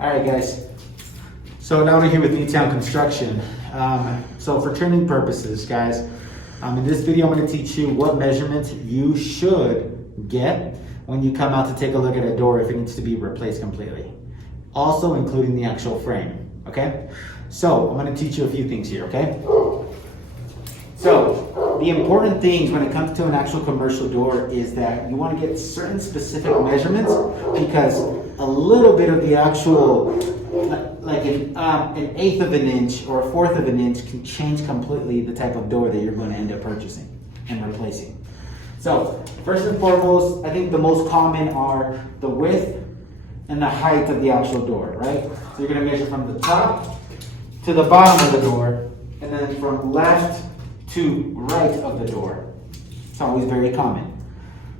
All right, guys. So now we're here with Newtown Construction. So for training purposes, guys, in this video I'm going to teach you what measurements you should get when you come out to take a look at a door if it needs to be replaced completely. Also including the actual frame, okay? So I'm going to teach you a few things here, okay? So the important things when it comes to an actual commercial door is that you want to get certain specific measurements because a little bit of the actual, like an eighth of an inch or a fourth of an inch can change completely the type of door that you're going to end up purchasing and replacing. So first and foremost, I think the most common are the width and the height of the actual door, right? So you're going to measure from the top to the bottom of the door and then from left to right of the door. It's always very common.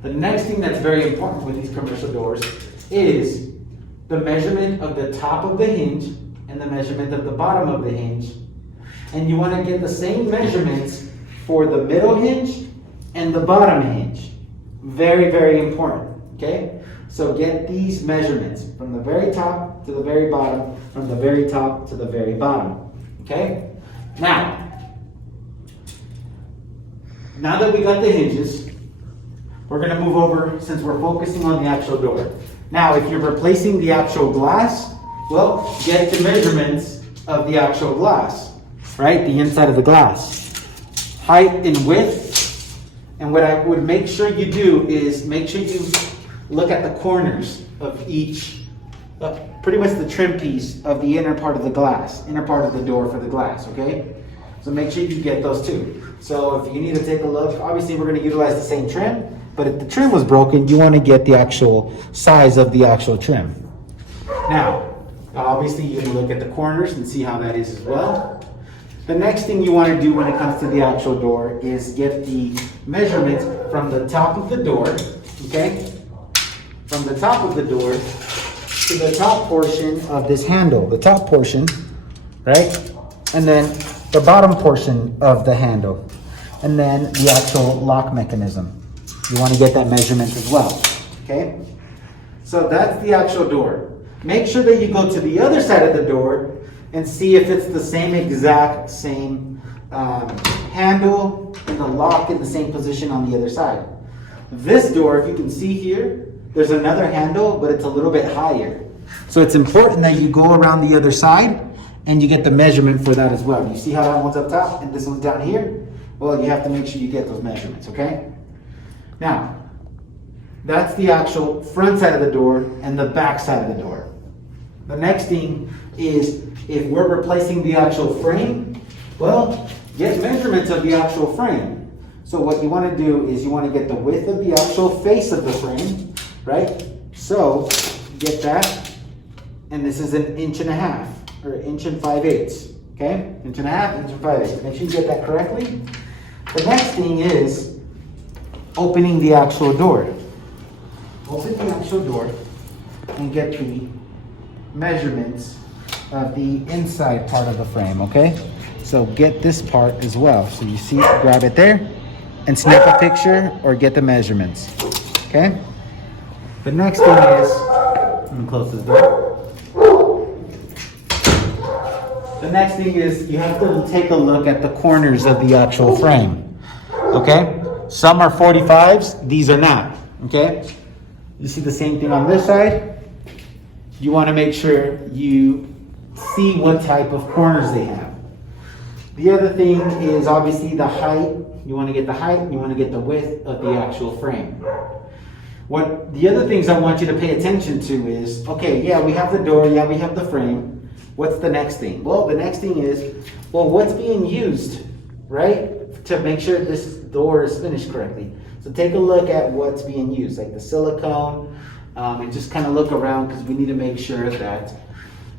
The next thing that's very important with these commercial doors is the measurement of the top of the hinge and the measurement of the bottom of the hinge. And you want to get the same measurements for the middle hinge and the bottom hinge. Very, very important, okay? So get these measurements from the very top to the very bottom, from the very top to the very bottom, okay? Now that we got the hinges, we're going to move over since we're focusing on the actual door. Now, if you're replacing the actual glass, well, get the measurements of the actual glass, right? The inside of the glass. Height and width. And what I would make sure you do is make sure you look at the corners of each, pretty much the trim piece of the inner part of the glass, inner part of the door for the glass, okay? So make sure you get those too. So if you need to take a look, obviously we're going to utilize the same trim, but if the trim was broken, you want to get the actual size of the actual trim. Now, obviously you're going to look at the corners and see how that is as well. The next thing you want to do when it comes to the actual door is get the measurements from the top of the door, okay? From the top of the door to the top portion of this handle, the top portion, right? And then the bottom portion of the handle, and then the actual lock mechanism. You want to get that measurement as well, okay? So that's the actual door. Make sure that you go to the other side of the door and see if it's the same exact handle and the lock in the same position on the other side. This door, if you can see here, there's another handle, but it's a little bit higher. So it's important that you go around the other side and you get the measurement for that as well. You see how that one's up top and this one's down here? Well, you have to make sure you get those measurements, okay? Now, that's the actual front side of the door and the back side of the door. The next thing is if we're replacing the actual frame, well, get measurements of the actual frame. So what you want to do is you want to get the width of the actual face of the frame, right? So get that, and this is 1.5 inches or 1 5/8, okay? 1.5 inches, 1 5/8. Make sure you get that correctly. The next thing is opening the actual door. Open the actual door and get the measurements of the inside part of the frame, okay? So get this part as well. So you see, grab it there and snap a picture or get the measurements, okay? The next thing is, let me close this door. The next thing is you have to take a look at the corners of the actual frame, okay? Some are 45s, these are not, okay? You see the same thing on this side. You want to make sure you see what type of corners they have. The other thing is obviously the height. You want to get the height and you want to get the width of the actual frame. What the other things I want you to pay attention to is, okay, yeah, we have the door, yeah, we have the frame. What's the next thing? Well, the next thing is, well, what's being used, right? To make sure this door is finished correctly. So take a look at what's being used, like the silicone, and just kind of look around because we need to make sure that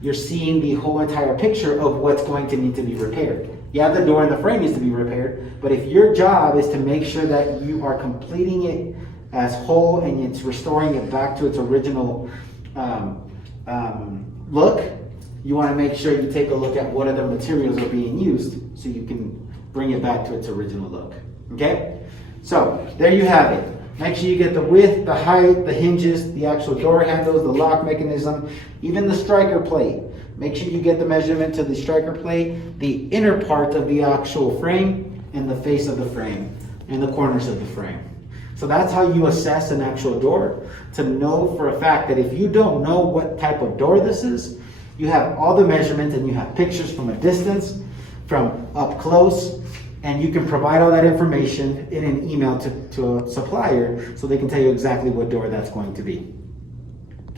you're seeing the whole entire picture of what's going to need to be repaired. Yeah, the door and the frame needs to be repaired, but if your job is to make sure that you are completing it as whole and it's restoring it back to its original look, you want to make sure you take a look at what other materials are being used so you can bring it back to its original look. Okay? So there you have it. Make sure you get the width, the height, the hinges, the actual door handles, the lock mechanism, even the striker plate. Make sure you get the measurement to the striker plate, the inner part of the actual frame, and the face of the frame, and the corners of the frame. So that's how you assess an actual door, to know for a fact that if you don't know what type of door this is, you have all the measurements and you have pictures from a distance, from up close, and you can provide all that information in an email to a supplier so they can tell you exactly what door that's going to be.